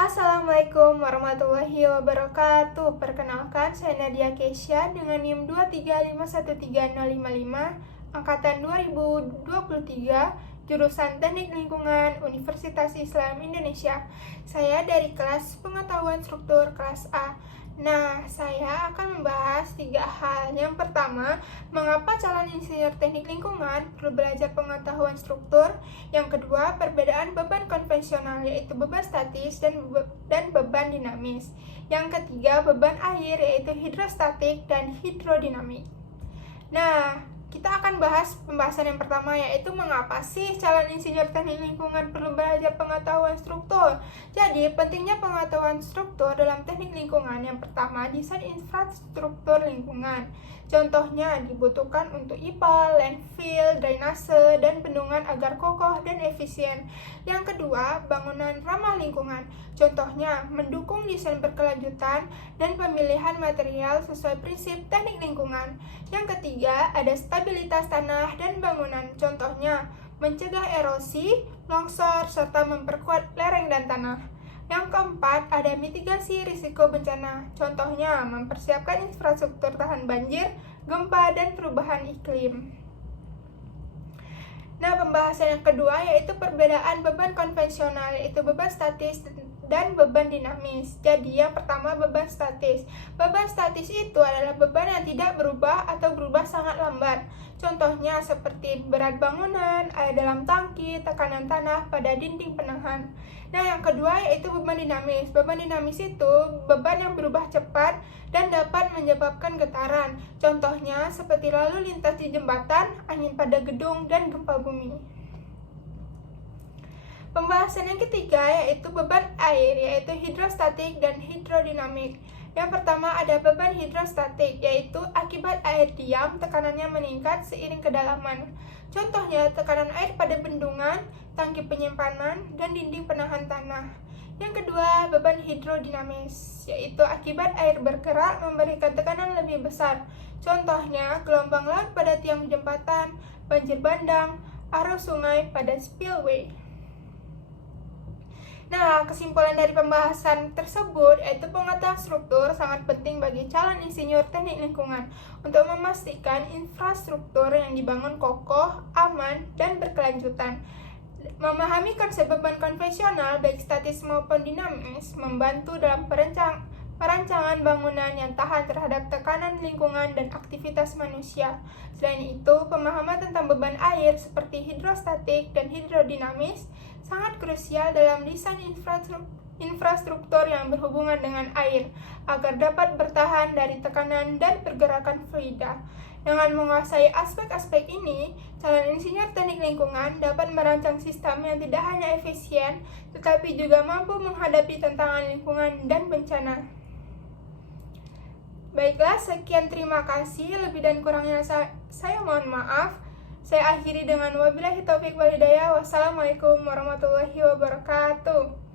Assalamualaikum warahmatullahi wabarakatuh. Perkenalkan, saya Nadia Kesha dengan NIM 235130555 angkatan 2023, jurusan Teknik Lingkungan Universitas Islam Indonesia. Saya dari kelas Pengetahuan Struktur kelas A. Nah, saya akan membahas 3 hal. Yang pertama, mengapa calon insinyur teknik lingkungan perlu belajar pengetahuan struktur. Yang kedua, perbedaan beban konvensional, yaitu beban statis dan beban dinamis. Yang ketiga, beban air, yaitu hidrostatik dan hidrodinamik. Nah, kita akan bahas pembahasan yang pertama, yaitu mengapa sih calon insinyur teknik lingkungan perlu belajar pengetahuan struktur. Jadi, pentingnya pengetahuan struktur dalam teknik lingkungan. Yang pertama, desain infrastruktur lingkungan. Contohnya, dibutuhkan untuk IPAL, landfill, drainase, dan bendungan agar kokoh dan efisien. Yang kedua, bangunan ramah lingkungan. Contohnya, mendukung desain berkelanjutan dan pemilihan material sesuai prinsip teknik lingkungan. Yang ketiga, ada stabilitas tanah dan bangunan. Contohnya, mencegah erosi, longsor, serta memperkuat lereng dan tanah. Yang keempat, ada mitigasi risiko bencana. Contohnya, mempersiapkan infrastruktur tahan banjir, gempa, dan perubahan iklim. Nah, pembahasan yang kedua yaitu perbedaan beban konvensional, yaitu beban statis dan beban dinamis. Jadi, yang pertama, beban statis. Beban statis itu adalah beban yang tidak berubah atau berubah sangat lambat. Contohnya seperti berat bangunan, air dalam tangki, tekanan tanah pada dinding penahan. Nah, yang kedua yaitu beban dinamis. Beban dinamis itu beban yang berubah cepat dan dapat menyebabkan getaran. Contohnya seperti lalu lintas di jembatan, angin pada gedung, dan gempa bumi. Pembahasan yang ketiga yaitu beban air, yaitu hidrostatik dan hidrodinamik. Yang pertama ada beban hidrostatik, yaitu akibat air diam tekanannya meningkat seiring kedalaman. Contohnya tekanan air pada bendungan, tangki penyimpanan, dan dinding penahan tanah. Yang kedua, beban hidrodinamis, yaitu akibat air bergerak memberikan tekanan lebih besar. Contohnya gelombang laut pada tiang jembatan, banjir bandang, arus sungai pada spillway. Nah, kesimpulan dari pembahasan tersebut yaitu pengetahuan struktur sangat penting bagi calon insinyur teknik lingkungan untuk memastikan infrastruktur yang dibangun kokoh, aman, dan berkelanjutan. Memahami konsep beban konvensional baik statis maupun dinamis membantu dalam perancangan bangunan yang tahan terhadap tekanan lingkungan dan aktivitas manusia. Selain itu, pemahaman tentang beban air seperti hidrostatik dan hidrodinamis sangat krusial dalam desain infrastruktur yang berhubungan dengan air agar dapat bertahan dari tekanan dan pergerakan fluida. Dengan menguasai aspek-aspek ini, calon insinyur teknik lingkungan dapat merancang sistem yang tidak hanya efisien, tetapi juga mampu menghadapi tantangan lingkungan dan bencana. Baiklah, sekian, terima kasih. Lebih dan kurangnya saya mohon maaf. Saya akhiri dengan wabillahi taufik wal hidayah. Wassalamualaikum warahmatullahi wabarakatuh.